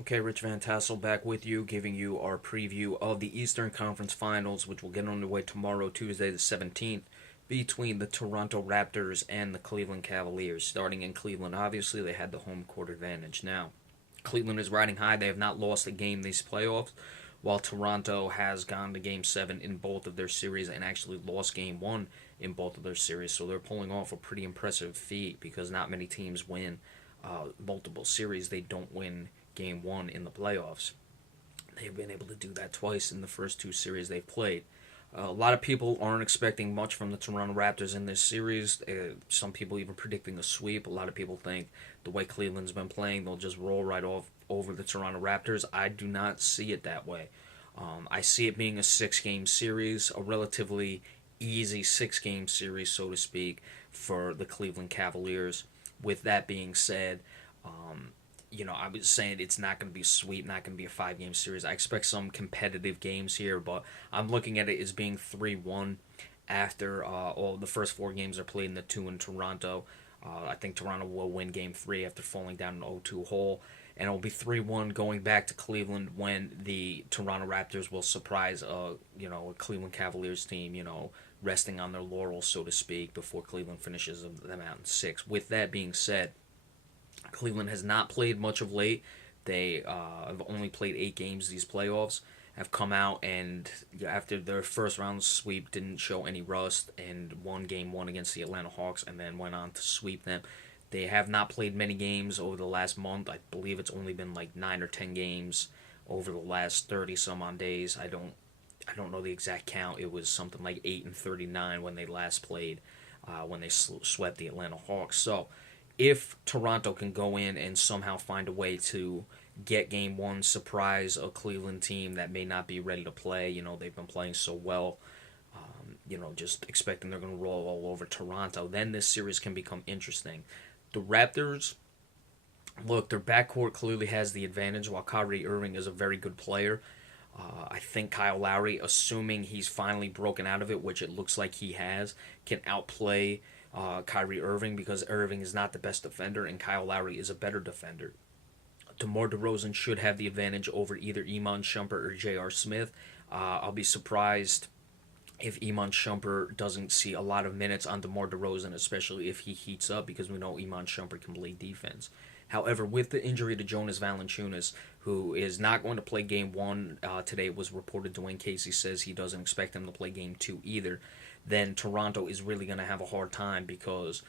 Okay, Rich Van Tassel back with you, giving you our preview of the Eastern Conference Finals, which will get underway tomorrow, Tuesday the 17th, between the Toronto Raptors and the Cleveland Cavaliers. Starting in Cleveland, obviously, they had the home court advantage. Now, Cleveland is riding high. They have not lost a game these playoffs, while Toronto has gone to Game 7 in both of their series and actually lost Game 1 in both of their series. So they're pulling off a pretty impressive feat because not many teams win multiple series. They don't win Game 1 in the playoffs. They've been able to do that twice in the first two series they've played. A lot of people aren't expecting much from the Toronto Raptors in this series. Some people even predicting a sweep. A lot of people think the way Cleveland's been playing, they'll just roll right off over the Toronto Raptors. I do not see it that way. I see it being a six-game series, a relatively easy six-game series, so to speak, for the Cleveland Cavaliers. With that being said, I was saying it's not going to be a sweep, not going to be a five-game series. I expect some competitive games here, but I'm looking at it as being 3-1 after all the first four games are played in the two in Toronto. I think Toronto will win Game 3 after falling down an 0-2 hole, and it'll be 3-1 going back to Cleveland when the Toronto Raptors will surprise a Cleveland Cavaliers team, resting on their laurels, so to speak, before Cleveland finishes them out in 6. With that being said, Cleveland has not played much of late. They have only played 8 games these playoffs. Have come out and after their first round sweep didn't show any rust and won Game 1 against the Atlanta Hawks and then went on to sweep them. They have not played many games over the last month. I believe it's only been like 9 or 10 games over the last 30 some on days. I don't know the exact count. It was something like 8-39 when they last played, when they swept the Atlanta Hawks. So if Toronto can go in and somehow find a way to get Game 1, surprise a Cleveland team that may not be ready to play, they've been playing so well, just expecting they're going to roll all over Toronto, then this series can become interesting. The Raptors, look, their backcourt clearly has the advantage while Kyrie Irving is a very good player. I think Kyle Lowry, assuming he's finally broken out of it, which it looks like he has, can outplay Kyrie Irving because Irving is not the best defender and Kyle Lowry is a better defender. DeMar DeRozan should have the advantage over either Iman Shumpert or J.R. Smith. I'll be surprised if Iman Shumpert doesn't see a lot of minutes on DeMar DeRozan, especially if he heats up, because we know Iman Shumpert can play defense. However, with the injury to Jonas Valanciunas, who is not going to play Game 1, today it was reported Dwayne Casey says he doesn't expect him to play Game 2 either, then Toronto is really going to have a hard time because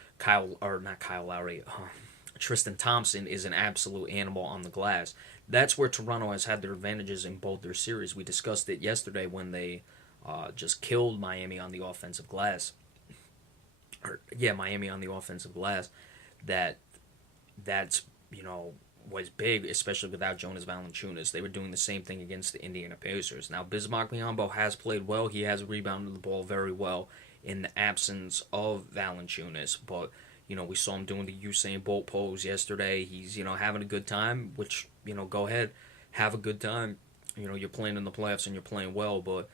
Tristan Thompson is an absolute animal on the glass. That's where Toronto has had their advantages in both their series. We discussed it yesterday when they just killed Miami on the offensive glass. Miami on the offensive glass. That's was big, especially without Jonas Valanciunas. They were doing the same thing against the Indiana Pacers. Now, Bismack Biyombo has played well. He has rebounded the ball very well in the absence of Valanciunas. But, we saw him doing the Usain Bolt pose yesterday. He's, having a good time, which, go ahead, have a good time. You're playing in the playoffs and you're playing well. But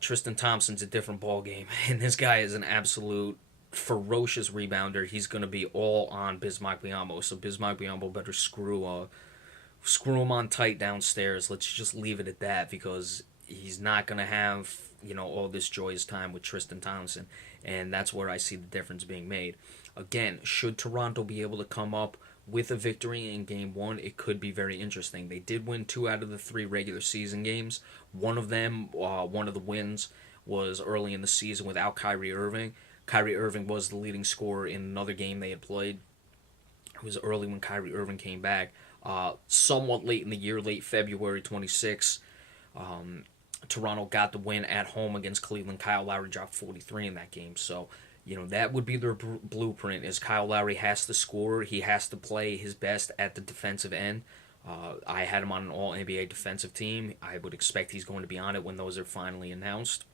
Tristan Thompson's a different ball game. And this guy is an absolute ferocious rebounder. He's going to be all on Bismack Biyombo. So Bismack Biyombo better screw him on tight downstairs. Let's just leave it at that because he's not going to have all this joyous time with Tristan Thompson, and that's where I see the difference being made. Again, should Toronto be able to come up with a victory in Game 1, it could be very interesting. They did win 2 out of the 3 regular season games. One of the wins was early in the season without Kyrie Irving. Kyrie Irving was the leading scorer in another game they had played. It was early when Kyrie Irving came back. Somewhat late in the year, late February 26, Toronto got the win at home against Cleveland. Kyle Lowry dropped 43 in that game. So, that would be their blueprint is Kyle Lowry has to score. He has to play his best at the defensive end. I had him on an all-NBA defensive team. I would expect he's going to be on it when those are finally announced.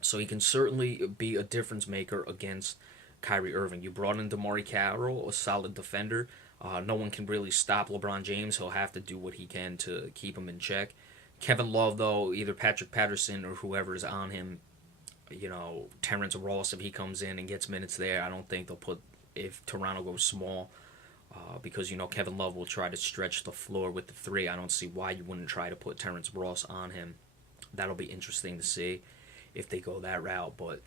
So he can certainly be a difference maker against Kyrie Irving. You brought in DeMar Carroll, a solid defender. No one can really stop LeBron James. He'll have to do what he can to keep him in check. Kevin Love, though, either Patrick Patterson or whoever is on him, Terrence Ross, if he comes in and gets minutes there, I don't think they'll put, if Toronto goes small, because Kevin Love will try to stretch the floor with the three. I don't see why you wouldn't try to put Terrence Ross on him. That'll be interesting to see if they go that route, but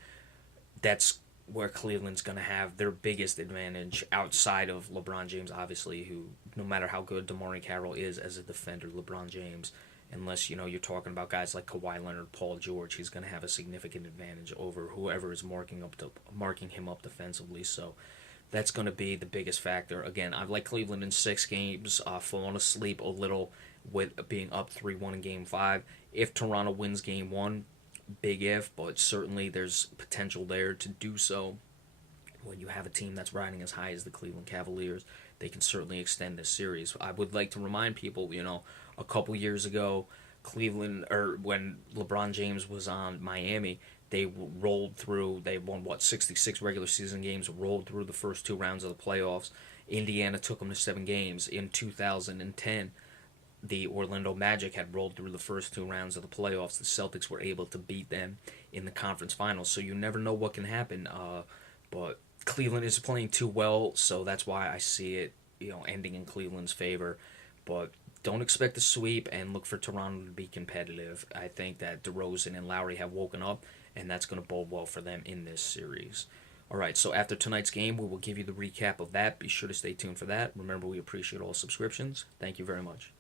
that's where Cleveland's going to have their biggest advantage outside of LeBron James, obviously, who, no matter how good DeMarre Carroll is as a defender, LeBron James, unless, you're talking about guys like Kawhi Leonard, Paul George, he's going to have a significant advantage over whoever is marking him up defensively. So that's going to be the biggest factor. Again, I like Cleveland in 6 games. Falling asleep a little with being up 3-1 in Game 5. If Toronto wins Game 1, big if, but certainly there's potential there to do so. When you have a team that's riding as high as the Cleveland Cavaliers, they can certainly extend this series. I would like to remind people, a couple years ago, Cleveland, or when LeBron James was on Miami, they rolled through. They won 66 regular season games, rolled through the first 2 rounds of the playoffs. Indiana took them to 7 games in 2010. The Orlando Magic had rolled through the first 2 rounds of the playoffs. The Celtics were able to beat them in the conference finals. So you never know what can happen. But Cleveland is playing too well, so that's why I see it, ending in Cleveland's favor. But don't expect a sweep and look for Toronto to be competitive. I think that DeRozan and Lowry have woken up, and that's going to bode well for them in this series. All right, so after tonight's game, we will give you the recap of that. Be sure to stay tuned for that. Remember, we appreciate all subscriptions. Thank you very much.